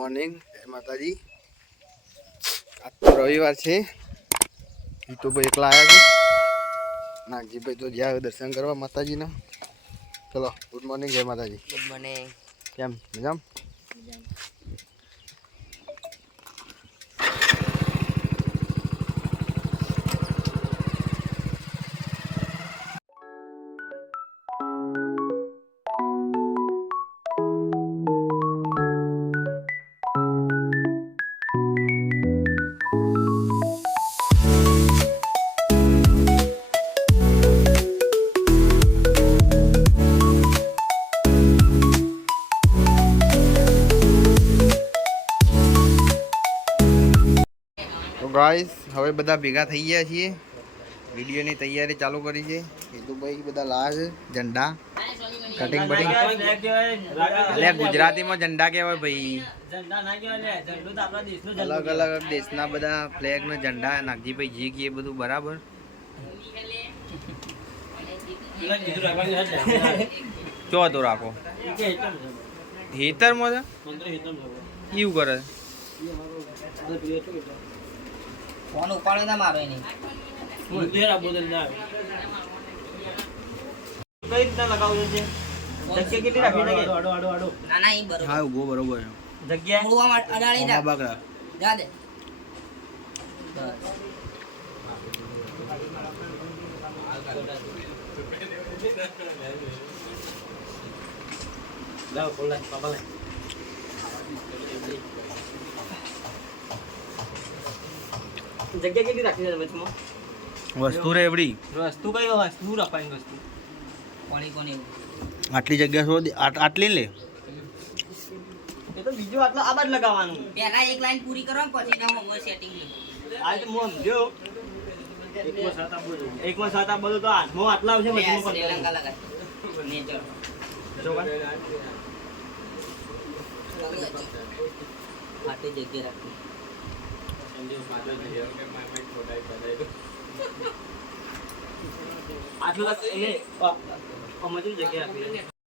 Morning જય માતાજી। આજ તો રવિવાર છે। હિતુભાઈ એકલા આવ્યા છે, નાગજીભાઈ તો જ્યાં દર્શન કરવા માતાજીના। ચલો ગુડ મોર્નિંગ જય માતાજી। Good morning. કેમ મજામ? गाइस હવે બધા ભેગા થઈ ગયા છીએ, વિડિયોની તૈયારી ચાલુ કરી છે। હિતુભાઈ બધા લાવે છે ઝંડા કટિંગ બટિંગ। અલે ગુજરાતીમાં ઝંડા કહેવાય ભાઈ, ઝંડા ના કહેવાય, ઝંડો તો આપણા દેશનો ઝંડો। અલગ અલગ દેશના બધા ફ્લેગ ને ઝંડા નાગજીભાઈ જી કે બધું બરાબર। ચો તો રાખો હેતરમાં છે એવું કરે ફોન ઉપાડો ના મારો એની મુદ્દેરા બોલ ના કઈ રીતના લગાવવું છે? જગ્યા કેટલી રાખી છે? આડો ના ના ઈ બરોબર હા ઉભો બરોબર છે જગ્યા મુળવા અડાડી ના બાગડા જા દે લાવ બોલાય બાબા લે જગ્યા કેટલી રાખી છે વચમાં? વસ્તુ રે એવડી વસ્તુ કઈ વસ્તુ રાખવાની વસ્તુ કોની કોની આટલી જગ્યા છોડ આટલી લે એ તો બીજો આટલા આ બાદ લગાવવાનું પહેલા એક લાઈન પૂરી કરો પછી ના મોમો સેટિંગ લે આ તો મોમ જો એકમાં સાત આ બધું તો આઠમો આટલા આવશે મધ્યમાં શ્રીલંકા લગાય નેચર જો બા આટલી જગ્યા રાખી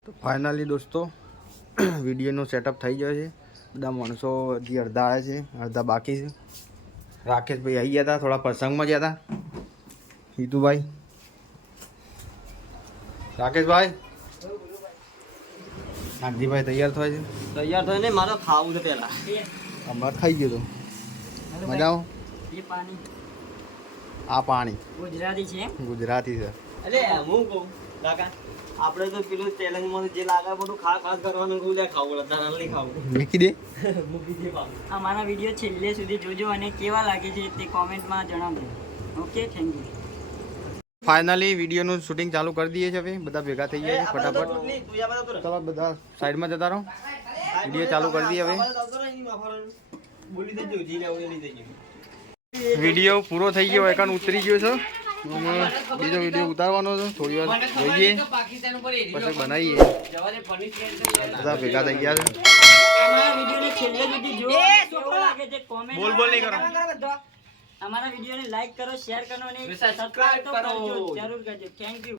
તો ફાઇનલી દોસ્તો વિડીયોનો સેટઅપ થઈ ગયો છે। બધા માણસો હજી અડધા આવ્યા છે, અડધા બાકી છે। રાકેશભાઈ આવી ગયા હતા, થોડા પ્રસંગમાં ગયા હતા। હિતુભાઈ રાકેશભાઈ નાગજીભાઈ તૈયાર થાય છે? તૈયાર થાય ને મારે ખાવું છે પેલા અમારે થઈ ગયું હતું મજા આવો। એ પાણી આ પાણી ગુજરાતી છે, ગુજરાતી છે। અરે હું કહું કાકા આપણે તો પેલું ચેલેન્જ માં જે લાગે બધું ખા કરવાનું કહું લે ખાવું તારા નહીં ખાવું મૂકી દે મૂકી દે બાપુ। અમારા વિડીયો છેલ્લે સુધી જોજો અને કેવા લાગે છે તે કોમેન્ટમાં જણાવજો। Okay thank you. ફાઇનલી વિડીયોનું શૂટિંગ ચાલુ કરી દઈએ છે। હવે બધા ભેગા થઈ ગયા છે ફટાફટ। ચલો બધા સાઈડમાં જતા રહો, વિડીયો ચાલુ કરી દઈએ હવે। વિડીયો પૂરો થઈ ગયો, એકાન ઉતરી ગયો છે, બીજો વિડીયો ઉતારવાનો છે। થોડી વાર જોઈએ પછી બનાવીએ। બધા ભેગા થઈ ગયા છે। બોલ બોલ નહીં કરો। અમારા વિડીયોને લાઈક કરો, શેર કરો અને સબસ્ક્રાઇબ તો કરજો જરૂર કરજો। Thank you.